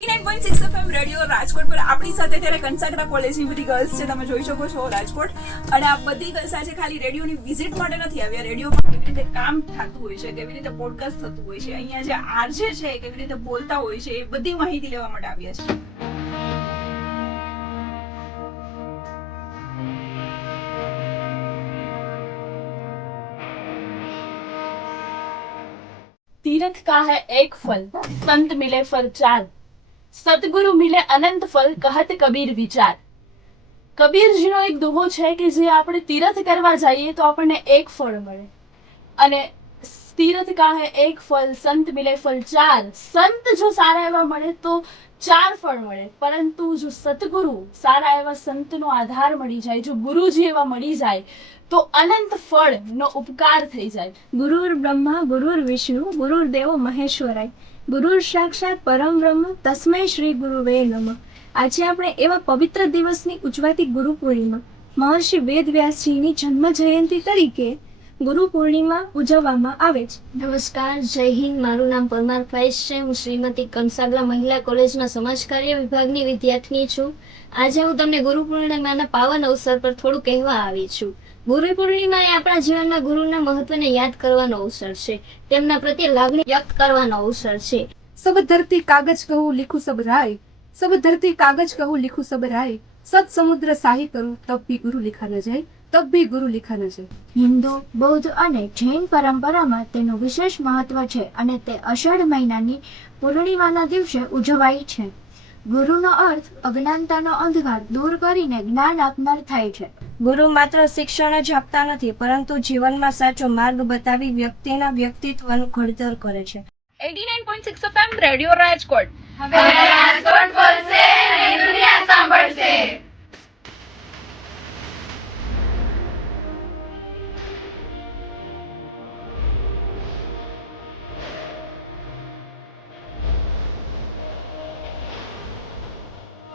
99.6 FM radio Rajkot પર આપણી સાથે ત્યારે કંસાગરા કોલેજની બધી ગર્લ્સ છે, તમે જોઈ શકો છો રાજકોટ. અને આ બધી ગર્લ્સ આજે ખાલી રેડિયોની વિઝિટ માટે નથી આવ્યા, રેડિયોમાં કેવી રીતે કામ થતું હોય છે, કેવી રીતે પોડકાસ્ટ થતું હોય છે, અહીંયા જે આરજે છે કેવી રીતે બોલતા હોય છે, એ બધી માહિતી લેવા માટે આવ્યા છે. तीरथ का है एक फल, संत मिले फल चार, सतगुरु मिले अनंत फल, कहत कबीर विचार. કબીરજીનો એક દુહો છે કે જે આપણે તીરથ કરવા જઈએ તો આપણને એક ફળ મળે, અને તીરથ કા હે એક ફલ, સંત મિલે ફલ ચાર. સંત જો સારા એવા મળે તો 4 ફળ મળે, પરંતુ જો સતગુરુ સારા એવા સંતનો આધાર મળી જાય, જો ગુરુજી એવા મળી જાય તો અનંત ફળનો ઉપકાર થઈ જાય. ગુરુર બ્રહ્મા ગુરુર વિષ્ણુ ગુરુર્દેવો મહેશ્વરાય, ગુરુર સાક્ષાત પરમ બ્રહ્મ તસ્મૈ શ્રી ગુરુવે નમઃ. આજે આપણે એવા પવિત્ર દિવસની ઉજવાતી ગુરુ પૂર્ણિમા, મહર્ષિ વેદવ્યાસજીની જન્મ જયંતિ તરીકે ગુરુ પૂર્ણિમા ઉજવવામાં આવે છે. નમસ્કાર, જય હિન્દ. મારું નામ પરમાર ફૈઝ છે. હું શ્રીમતી કંસાગરા મહિલા કોલેજમાં સમાજકાર્ય વિભાગની વિદ્યાર્થીની છું. આજે હું તમને ગુરુ પૂર્ણિમાના પાવન અવસર પર થોડું કહેવા આવી છું. ગુરુ પૂર્ણિમા એ આપણા જીવનમાં ગુરુના મહત્વને યાદ કરવાનો અવસર છે, તેમના પ્રત્યે લાગણી વ્યક્ત કરવાનો અવસર છે. સબ ધરતી કાગજ કહું લીખું સબ રાય, સબ ધરતી કાગજ કહું લીખું સબ રાય, સત સમુદ્ર સાહી કરું તબ ભી ગુરુ लिखा न જાય, તબ ભી ગુરુ लिखा न જાય. હિન્દુ, બૌદ્ધ અને જૈન પરંપરામાં તેનું વિશેષ મહત્વ છે અને તે અષાઢ મહિનાની પૂર્ણિમાના દિવસે ઉજવાય છે. ગુરુનો અર્થ અજ્ઞાનતાનો અંધકાર દૂર કરીને જ્ઞાન આપનાર થાય છે. ગુરુ માત્ર શિક્ષણ જ આપતા નથી, પરંતુ જીવનમાં સાચો માર્ગ બતાવી વ્યક્તિના વ્યક્તિત્વનું ઘડતર કરે છે. 89.6 FM રેડિયો રાજકોટ. હવે રાજકોટ